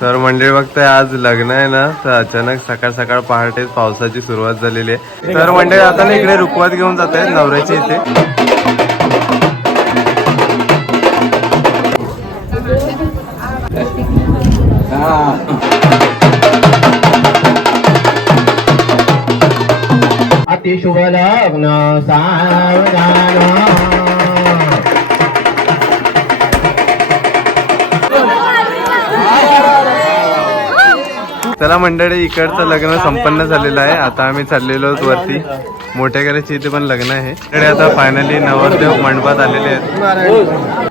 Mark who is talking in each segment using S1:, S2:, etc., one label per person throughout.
S1: तर मंडळी बघताय आज लग्न आहे ना तर अचानक सकाळ सकाळ पहाटे पावसाची सुरुवात झालेली आहे. तर मंडळी आता ना इकडे रुकवत घेऊन जात आहेत नवऱ्याची इथे.
S2: अतिशुभ लग्न सावधान.
S1: चला मंडळी इकडचं लग्न संपन्न झालेलं आहे. आता आम्ही चाललेलो वरती. मोठ्या घराची इथे पण लग्न आहे. इकडे आता फायनली नवरदेव मंडपात आलेले आहेत.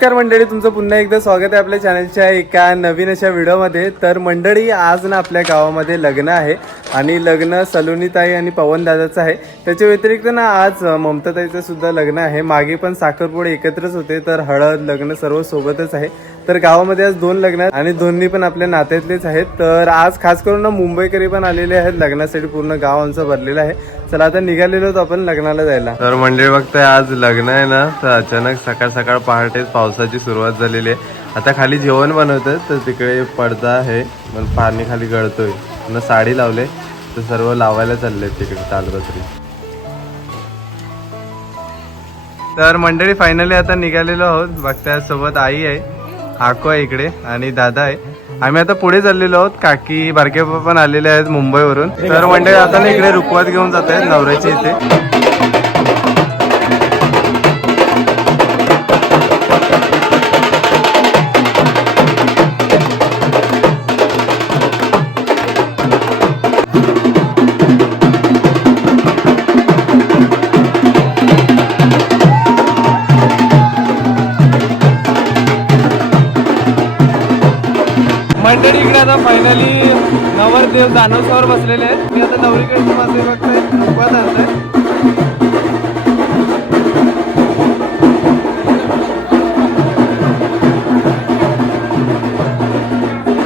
S1: नमस्कार मंडळी तुमचं पुन्हा एकदा स्वागत आहे आपल्या चॅनलच्या एका नवीन अशा व्हिडिओमध्ये. तर मंडळी आज ना आपल्या गावामध्ये लग्न आहे आणि लग्न सलोनीताई आणि पवन दादाचं आहे. त्याच्या व्यतिरिक्त ना आज ममताताईचं सुद्धा लग्न आहे. मागे पण साखरपुडे एकत्रच होते तर हळद लग्न सर्व सोबतच आहे. तर गावामध्ये आज दोन लग्न आहेत आणि दोन्ही पण आपल्या नात्यातलेच आहेत. तर आज खास करून ना मुंबईकरी पण आलेले आहेत. लग्नासाठी पूर्ण गाव आमचं भरलेलं आहे. चला आता निघालेलो होतो आपण लग्नाला जायला. तर मंडळी बघताय आज लग्न आहे ना तर अचानक सकाळ सकाळ पहाटे पावसाची सुरुवात झालेली आहे. आता खाली जेवण बनवतात तर तिकडे पडदा आहे पण पाणी खाली गळतोय. ना साडी लावले तर सर्व लावायला चालले तिकडे तालबत्री तर मंडळी फायनली आता निघालेलो आहोत. बघताय सोबत आई आहे आको आहे इकडे आणि दादा आहे. आम्ही आता पुढे चाललेलो आहोत. काकी बारके पण आलेले आहेत मुंबईवरून. तर म्हणजे आता ना इकडे रुखवात घेऊन जात आहेत नवऱ्याची इथे. मंडळी इकडे आता फायनली नवरदेव दानवसावर बसलेले आहेत. मी आता नवरीकडचे माझे बघताय रुकवत आणताय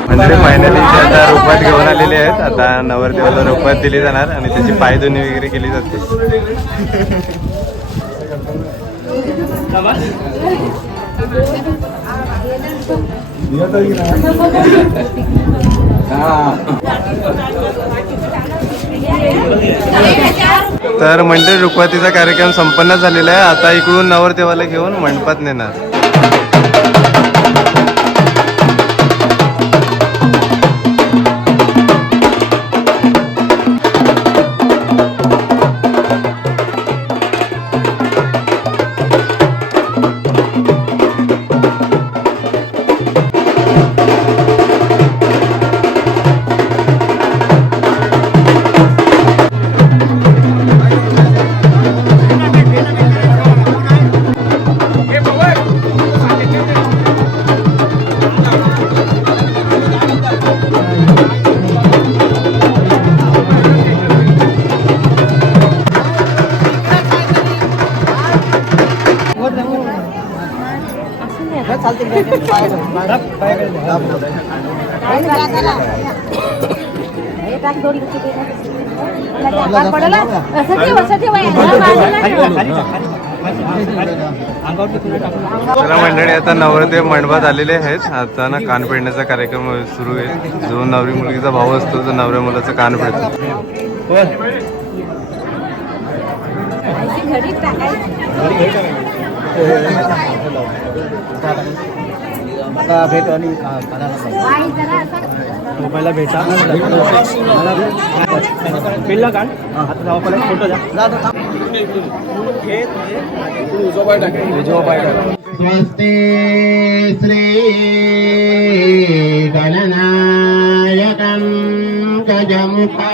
S1: मंडळी फायनली ते आता रुपयात घेऊन आलेले आहेत. आता नवरदेवाला रुपयात दिली जाणार आणि त्याची पायधुनी वगैरे केली जाते. तर मंडळी रुखवातीचा कार्यक्रम संपन्न झालेला आहे. आता इकडून नवरदेवाला घेऊन मंडपात नेणार. मंडळी आता नवरदेव मंडपात आलेले आहेत. आता ना कान फेडण्याचा कार्यक्रम सुरू आहे. जो नवरी मुलगीचा भाऊ असतो तो नवऱ्या मुलाचा कान फेडतो
S2: आता भेट आणि मोबाईलला भेटा बिलला काढ आता जाऊ पहिला फोटो द्या. स्वस्ते श्री गणनायकं गजमुखा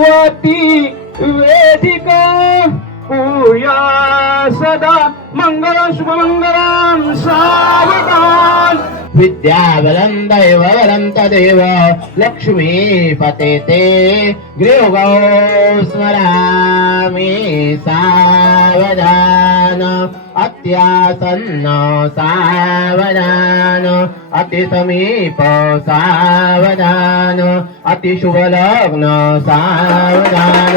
S2: भगवती वेदिका पूया सदा मंगल शुभमंगलम सावधान विद्याबलं दैवबलं तदेव लक्ष्मीपते ते गृहगौ स्मरामि सावधान। अत्यासन्न सावधान अतिसमीप सावधान अतिशुभलग्न सावधान।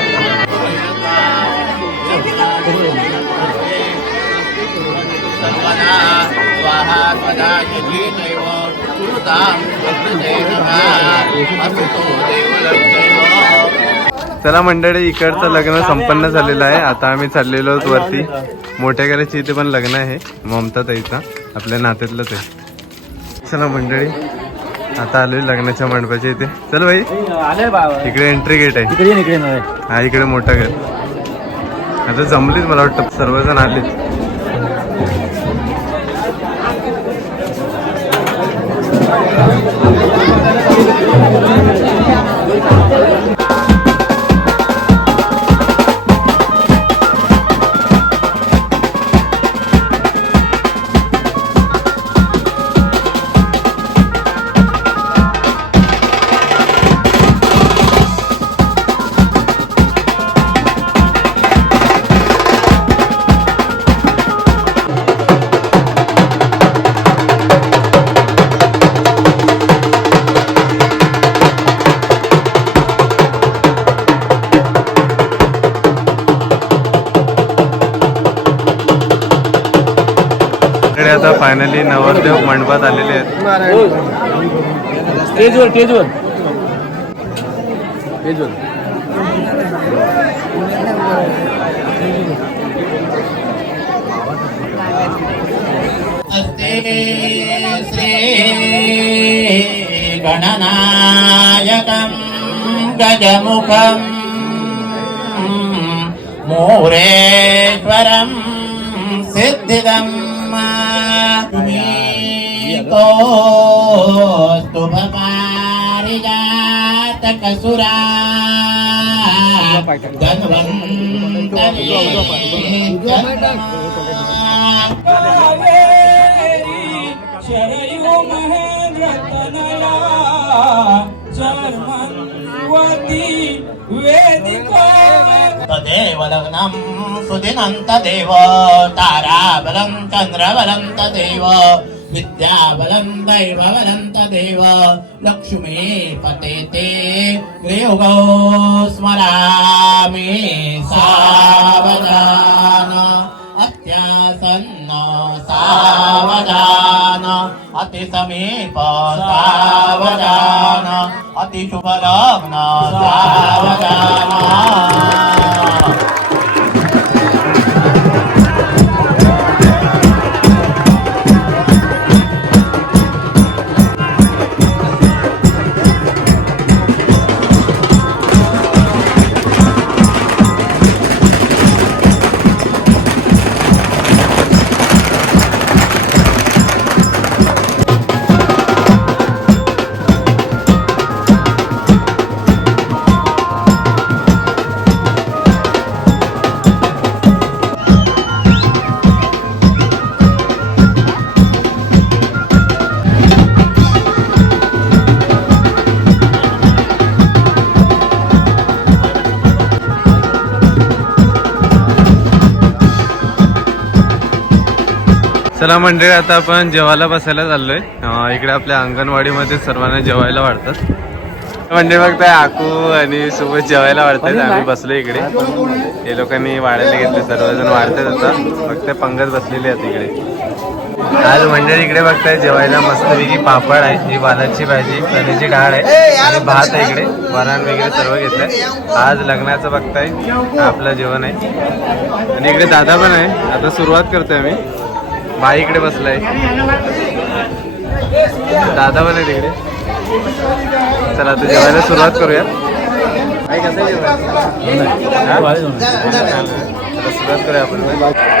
S1: चला मंडळी इकडचं लग्न संपन्न झालेलं आहे. आता आम्ही चाललेलो आहोत वरती. मोठ्या करायची इथे पण लग्न आहे. ममता ताईचा. आपल्या नात्यातलंच आहे. चला मंडळी आता आलोय लग्नाच्या मंडपाच्या इथे. चल भाई इकडे एंट्री गेट आहे. हा इकडे मोठं घर. आता जमलीच मला वाटतं. सर्वजण आलेच आता फायनली नवरदेव मंडपात आलेले आहेत.
S3: स्टेजवर स्टेजवर स्टेजवर
S2: अस्ते Shri गणनायकं गजमुखं मोरेश्वरं sama bumi tos
S4: tu bakari jata kasura dan bantari kaveri syarayu mahen ratanala sarman wati Vedika
S2: तदेव लग्नं सुदिनं तदेव ताराबलं चन्द्रबलं तदेव विद्याबलं दैवबलं तदेव लक्ष्मीपते ते गृहगौ स्मरामि सावधान अत्यासन्न सावधान अतिसमीप सावधान। अतिशुभलग्न सावधान
S1: चला मंडळी आता आपण जेवायला बसायला चाललोय. इकडे आपल्या अंगणवाडीमध्ये सर्वांना जेवायला वाढतात. म्हणजे बघताय आकू आणि सोबत जेवायला वाढतात. आम्ही बसलो इकडे. हे लोकांनी वाढायला घेतले सर्वजण वाढतात आता. फक्त पंगत बसलेली आहेत इकडे. आज मंडळी इकडे बघताय जेवायला मस्तपैकी पापड आहे ही वालाची भाजी चण्याची डाळ आहे आणि भात आहे इकडे. वरण वगैरे सर्व घेतलंय. आज लग्नाचं बघताय आपलं जेवण आहे. आणि इकडे दादा पण आहे. आता सुरुवात करतोय आम्ही. बाई इकडे बसलाय. दादा पण आहे तिकडे. चला आता जेवायला सुरुवात करूया आई कसं सुरुवात करूया आपण.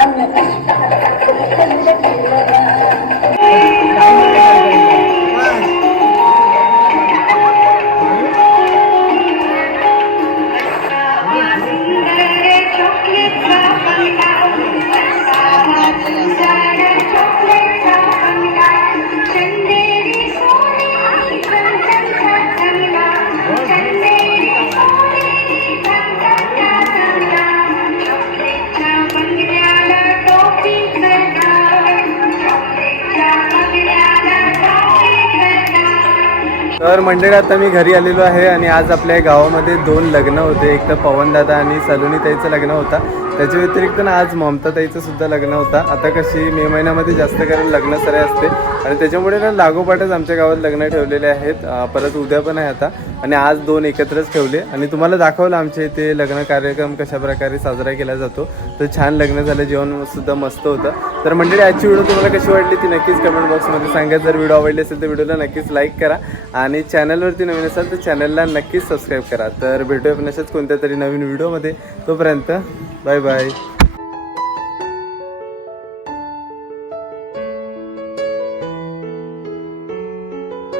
S5: அந்த
S1: तर मंडळी आता मी घरी आलेलो आहे आणि आज आपल्या गावामध्ये दोन लग्न होते. एक तर पवनदादा आणि सलोनी ताईचं लग्न होता. त्याच्या व्यतिरिक्त ना आज ममताताईचं सुद्धा लग्न होता. आता कशी मे महिन्यामध्ये जास्त करून लग्न सरे असते. आणि त्याच्यामुळे ना लागोपाठच आमच्या गावात लग्न ठेवलेले आहेत. परत उद्या पण आहे आता. आणि आज दोन एकत्रच ठेवले. आणि तुम्हाला दाखवलं आमच्या इथे लग्न कार्यक्रम कशा प्रकारे साजरा केला जातो. तर छान लग्न झालं जेवण सुद्धा मस्त होतं. तर मंडळी आजची व्हिडिओ तुम्हाला कशी वाटली ती नक्कीच कमेंट बॉक्समध्ये सांगा. जर व्हिडिओ आवडली असेल तर व्हिडिओला नक्कीच लाईक करा. आणि चॅनलवरती नवीन असाल तर चॅनलला नक्कीच सबस्क्राईब करा. तर भेटूया पण अशाच कोणत्या तरी नवीन व्हिडिओमध्ये. तोपर्यंत 拜拜。